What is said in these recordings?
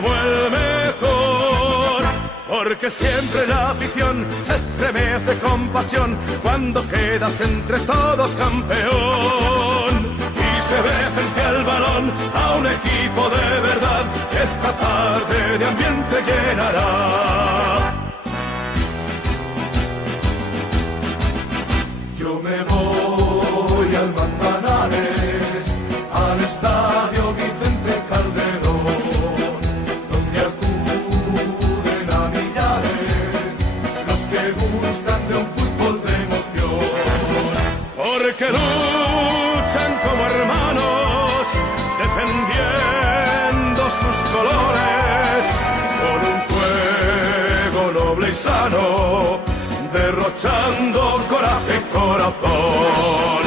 como el mejor, porque siempre la afición se estremece con pasión cuando quedas entre todos campeón. Y se ve frente al balón a un equipo de verdad que esta tarde de ambiente llenará. Yo me voy al Manzanares, al estadio Vicente Calderón, donde acuden a millares los que gustan de un fútbol de emoción, porque luchan como hermanos, defendiendo sus colores, con un juego noble y sano, derrochando coraje y corazón.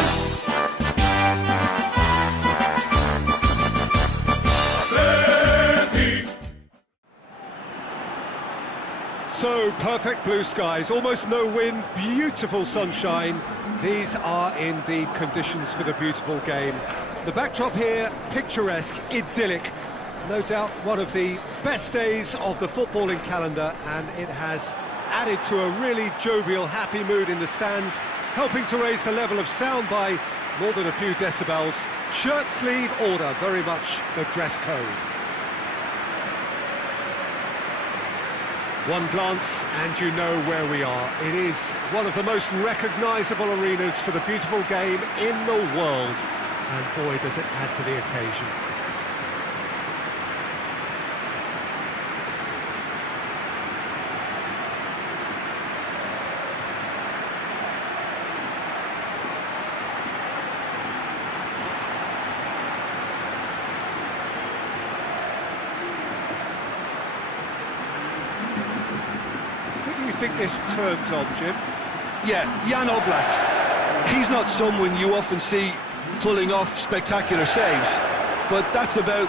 So, perfect blue skies, almost no wind, beautiful sunshine. These are indeed conditions for the beautiful game. The backdrop here, picturesque, idyllic. No doubt one of the best days of the footballing calendar, and it has added to a really jovial, happy mood in the stands, helping to raise the level of sound by more than a few decibels. Shirt sleeve order, very much the dress code. One glance and you know where we are. It is one of the most recognisable arenas for the beautiful game in the world. And boy, does it add to the occasion. I think this turns on, Jim. Yeah, Jan Oblak. He's not someone you often see pulling off spectacular saves, but that's about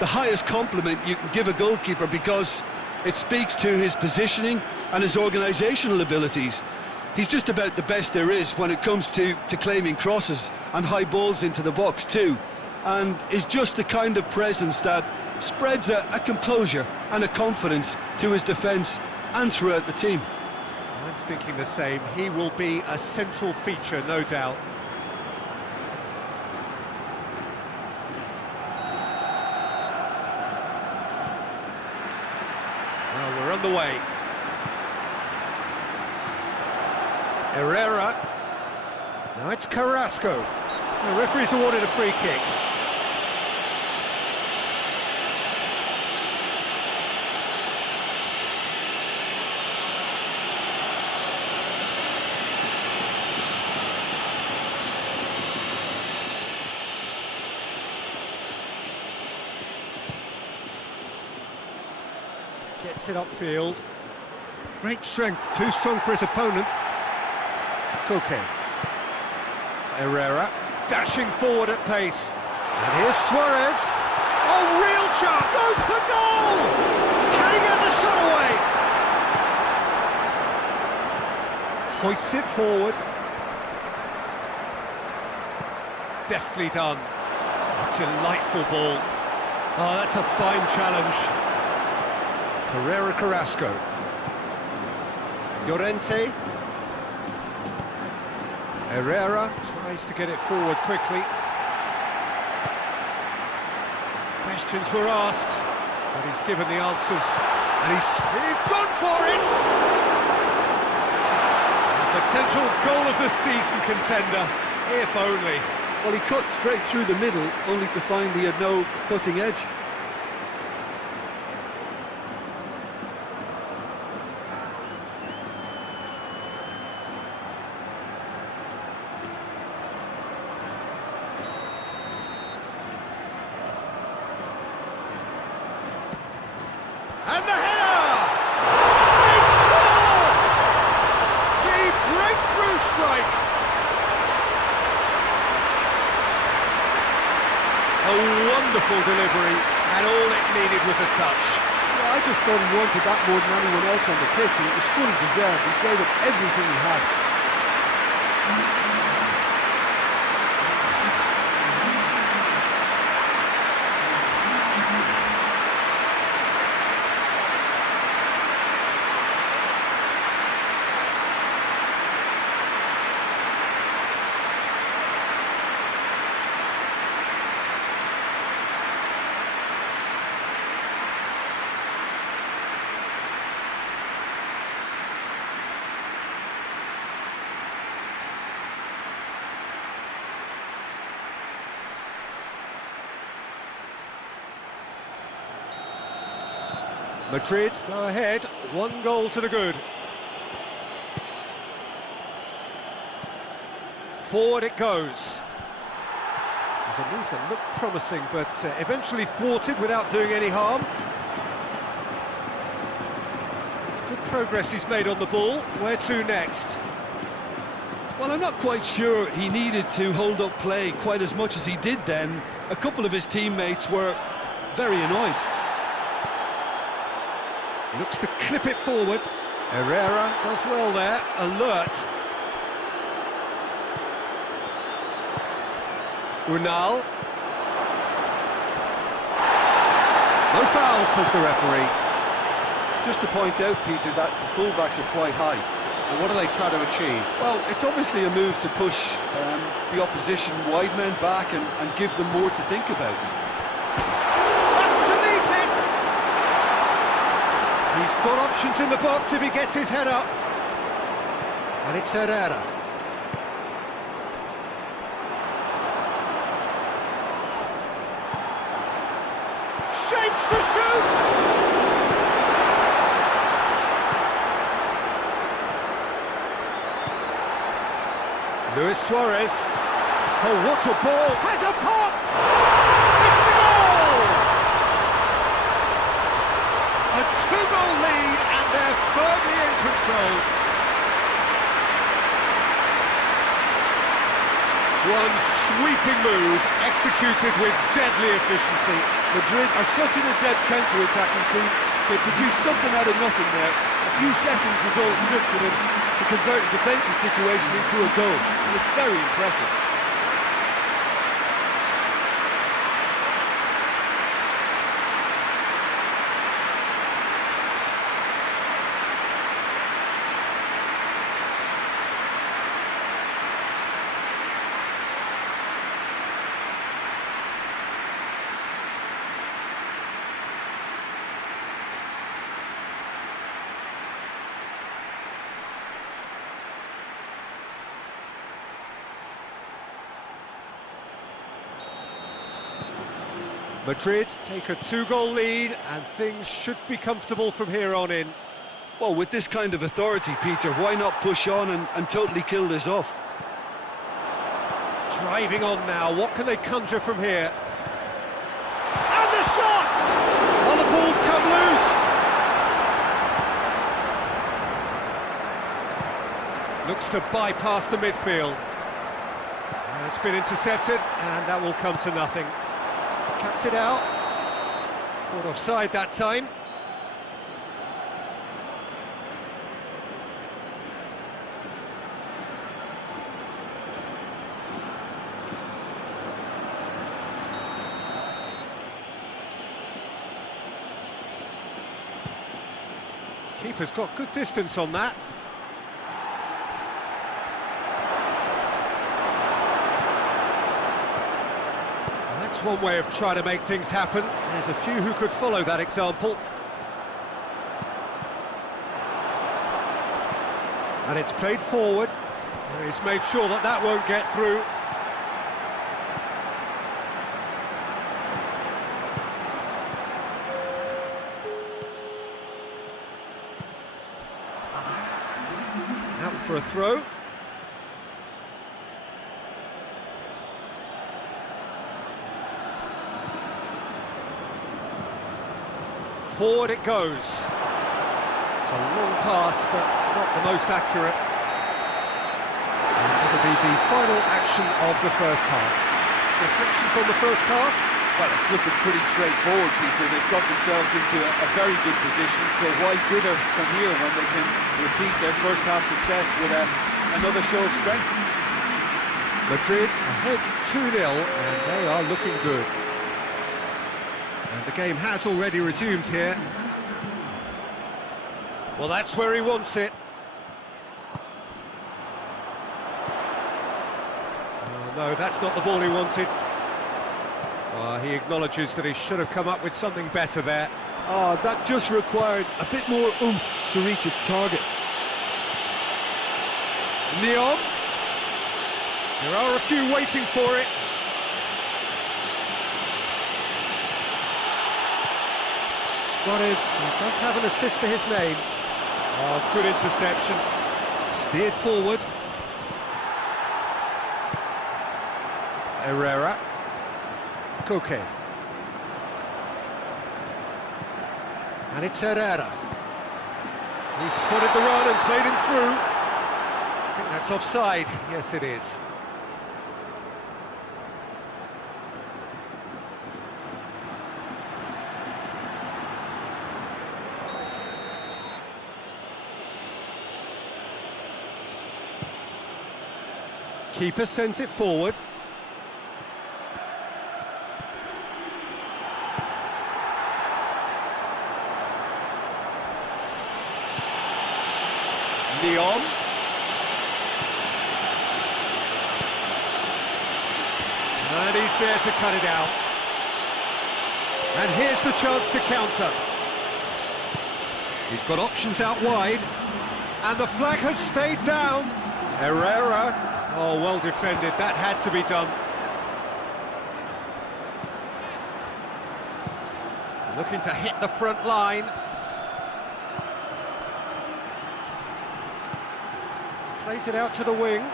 the highest compliment you can give a goalkeeper, because it speaks to his positioning and his organisational abilities. He's just about the best there is when it comes to claiming crosses and high balls into the box too, and is just the kind of presence that spreads a composure and a confidence to his defence and throughout the team. I'm thinking the same. He will be a central feature, no doubt. Well, we're on the way. Herrera. Now it's Carrasco. The referee's awarded a free kick. Gets it upfield. Great strength, too strong for his opponent. Koke. Herrera, dashing forward at pace. And here's Suarez. Oh, real chance! Goes for goal! Can he get the shot away? Hoists it forward. Deftly done. A delightful ball. Oh, that's a fine challenge. Pereira Carrasco. Llorente. Herrera tries to get it forward quickly. Questions were asked, but he's given the answers, and he's gone for it! A potential goal of the season contender, if only. Well, he cut straight through the middle, only to find he had no cutting edge. And the header! They score! The breakthrough strike! A wonderful delivery, and all it needed was a touch. Well, I just thought he wanted that more than anyone else on the pitch, and it was fully deserved. He gave it everything he had. Madrid go ahead, 1 goal to the good. Forward it goes. There's a move that looked promising, but eventually thwarted without doing any harm. It's good progress he's made on the ball. Where to next? Well, I'm not quite sure he needed to hold up play quite as much as he did then. A couple of his teammates were very annoyed. Looks to clip it forward. Herrera does well there, alert. Unal. No foul, says the referee. Just to point out, Peter, that the fullbacks are quite high. And what do they try to achieve? Well, it's obviously a move to push the opposition wide men back and give them more to think about. To meet it! He's got options in the box if he gets his head up. And it's Herrera. Shapes to shoot! Luis Suarez. Oh, what a ball! Has a pop! It's a goal! A 2-goal lead, and they're firmly in control. One sweeping move, executed with deadly efficiency. Madrid are such an adept counter-attacking team. They produced something out of nothing there. A few seconds was all it took for them to convert a defensive situation into a goal, and it's very impressive. Madrid take a 2-goal lead, and things should be comfortable from here on in. Well, with this kind of authority, Peter, why not push on and totally kill this off? Driving on now, what can they conjure from here? And the shot! Oh, the ball's come loose. Looks to bypass the midfield. It's been intercepted, and that will come to nothing. Cuts it out. Caught offside that time. Keeper's got good distance on that. That's one way of trying to make things happen. There's a few who could follow that example. And it's played forward. And he's made sure that that won't get through. Out for a throw. Forward it goes. It's a long pass, but not the most accurate. And it'll be the final action of the first half. Reflections on the first half? Well, it's looking pretty straightforward, Peter. They've got themselves into a very good position, so why dither from here when they can repeat their first half success with another show of strength? Madrid ahead 2-0, and they are looking good. And the game has already resumed here. Well, that's where he wants it. Oh, no, that's not the ball he wanted. He acknowledges that he should have come up with something better there. Oh, that just required a bit more oomph to reach its target. Leon. There are a few waiting for it. Suarez, he does have an assist to his name. Oh, good interception. Steered forward. Herrera. Koke. And it's Herrera. He spotted the run and played him through. I think that's offside. Yes, it is. Keeper sends it forward. Leon. And he's there to cut it out. And here's the chance to counter. He's got options out wide. And the flag has stayed down. Herrera. Oh, well defended. That had to be done. Looking to hit the front line. Plays it out to the wing.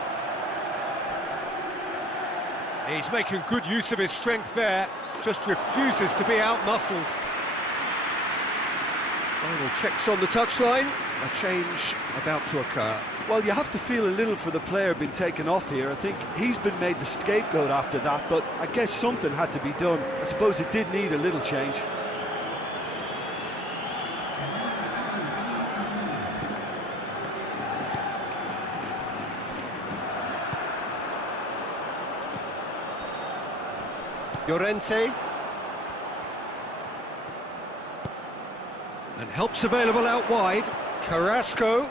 He's making good use of his strength there. Just refuses to be out-muscled. Final checks on the touchline. A change about to occur. Well, you have to feel a little for the player being taken off here. I think he's been made the scapegoat after that, but I guess something had to be done. I suppose it did need a little change. Llorente. And help's available out wide. Carrasco.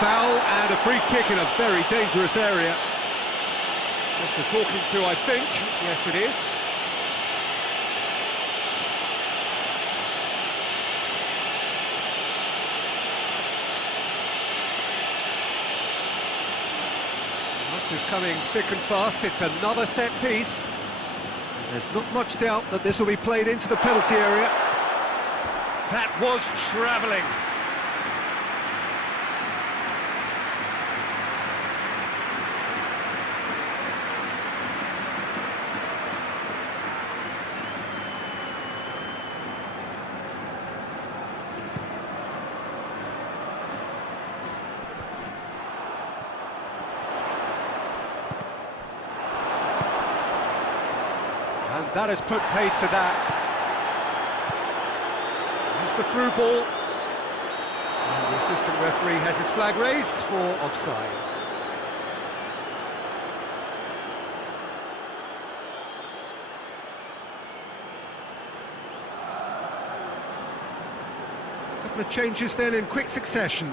Foul and a free kick in a very dangerous area. Just the talking to, I think. Yes, it is. This is coming thick and fast. It's another set piece. There's not much doubt that this will be played into the penalty area. That was travelling. And that has put paid to that. Here's the through ball. And the assistant referee has his flag raised for offside. A couple of changes then in quick succession.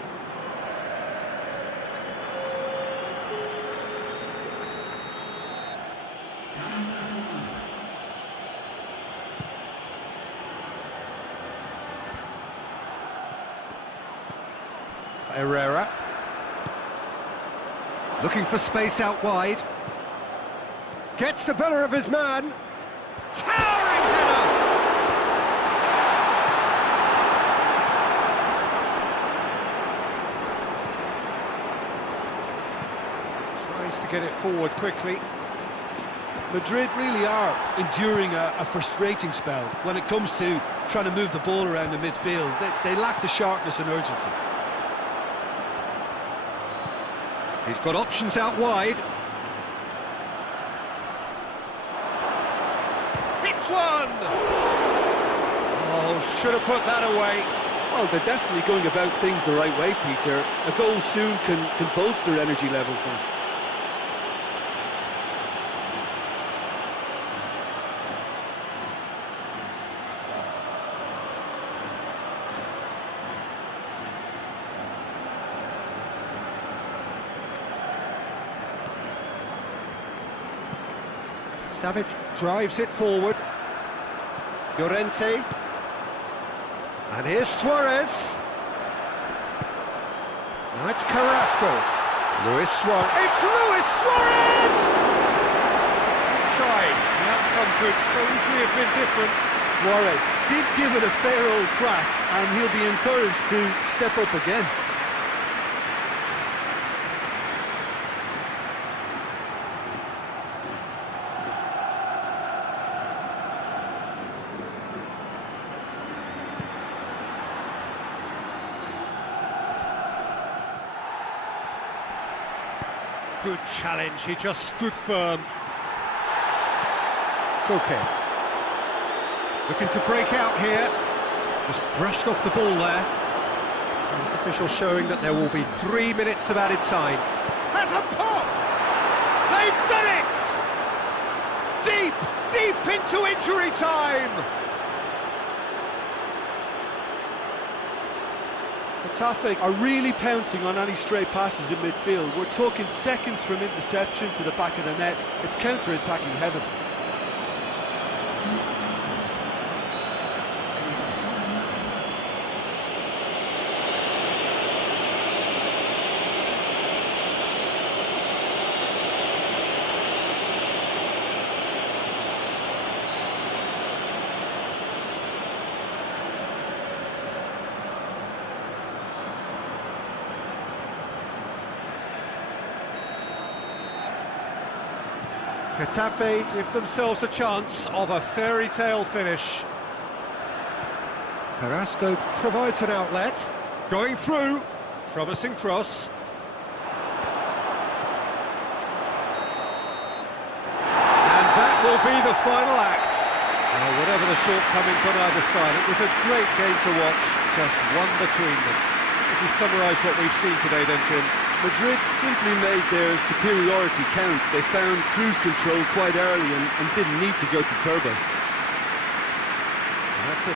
Herrera. Looking for space out wide. Gets the better of his man. Towering header! Tries to get it forward quickly. Madrid really are enduring a frustrating spell when it comes to trying to move the ball around the midfield. They lack the sharpness and urgency. He's got options out wide. Hits one! Oh, should have put that away. Well, they're definitely going about things the right way, Peter. A goal soon can bolster energy levels now. Savage drives it forward. Llorente. And here's Suarez. Now it's Carrasco. Luis Suarez. It's Luis Suarez! Tried. The outcome could so easily have been different. Suarez did give it a fair old crack, and he'll be encouraged to step up again. Good challenge, he just stood firm. Koke. Looking to break out here. Just brushed off the ball there. Fourth official showing that there will be 3 minutes of added time. Has a pop! They've done it! Deep into injury time! Getafe are really pouncing on any stray passes in midfield. We're talking seconds from interception to the back of the net. It's counter-attacking heaven. Getafe give themselves a chance of a fairy tale finish. Carrasco provides an outlet. Going through. Promising cross. And that will be the final act. Whatever the shortcomings on either side, it was a great game to watch. Just one between them. Would you summarise what we've seen today then, Jim? Madrid simply made their superiority count. They found cruise control quite early and didn't need to go to turbo. And that's it